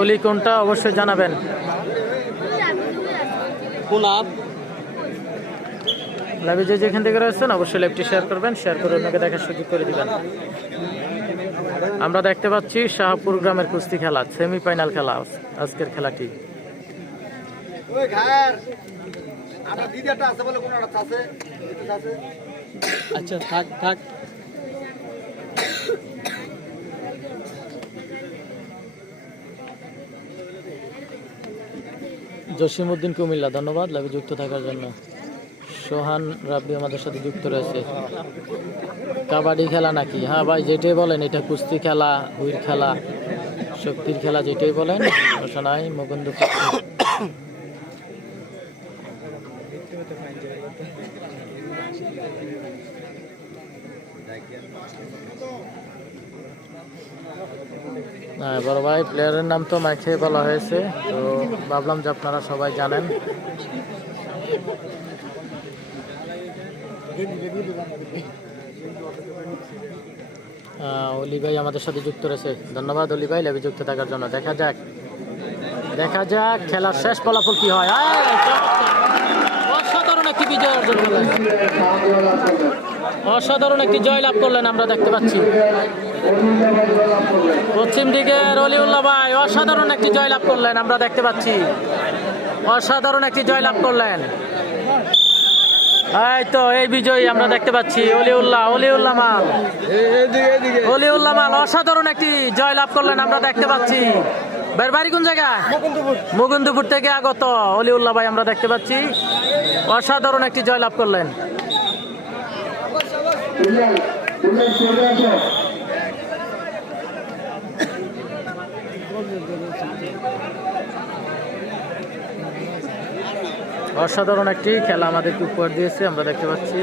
অলি কোনটা অবশ্যই জানাবেন। লাইভে যে যেখান থেকে রয়েছেন অবশ্যই লাইভটি শেয়ার করবেন, শেয়ার করে অন্যকে দেখার সুযোগ করে দিবেন। আমরা দেখতে পাচ্ছি শাহপুর গ্রামের কুস্তি খেলা, সেমিফাইনাল খেলা আজকের খেলাটি। আচ্ছা থাক থাক। জসিমউদ্দিন কুমিল্লা, ধন্যবাদ লাইভে যুক্ত থাকার জন্য। সোহান রাব্বি আমাদের সাথে যুক্ত রয়েছে। কাবাডি খেলা নাকি? হ্যাঁ ভাই, যেটাই বলেন, এটা কুস্তি খেলা, হুইর খেলা, শক্তির খেলা, যেটাই বলেন সমস্যা নাই। মুকুন্দ হ্যাঁ বড় ভাই, প্লেয়ারের নাম তো মাইকে বলা হয়েছে, তো ভাবলাম যে আপনারা সবাই জানেন। অলি ভাই আমাদের সাথে যুক্ত রয়েছে, ধন্যবাদ অলি ভাই লাইভে যুক্ত থাকার জন্য। দেখা যাক খেলার শেষ ফলাফল কি হয়। অসাধারণ একটি বিজয় অর্জন করলেন, অসাধারণ একটি জয় লাভ করলেন আমরা দেখতে পাচ্ছি। পশ্চিম দিকের অলিউল্লাহ ভাই অসাধারণ একটি জয় লাভ করলেন আমরা দেখতে পাচ্ছি, অসাধারণ একটি জয় লাভ করলেন। এই তো এই বিজয়ী আমরা দেখতে পাচ্ছি অলিউল্লাহ মাল অসাধারণ একটি জয় লাভ করলেন আমরা দেখতে পাচ্ছি। বাড়ি কোন জায়গা? মুকুন্দপুর থেকে আগত অলিউল্লাহ ভাই আমরা দেখতে পাচ্ছি, অসাধারণ একটি জয় লাভ করলেন। অসাধারণ একটি খেলা আমাদেরকে উপহার দিয়েছে আমরা দেখতে পাচ্ছি।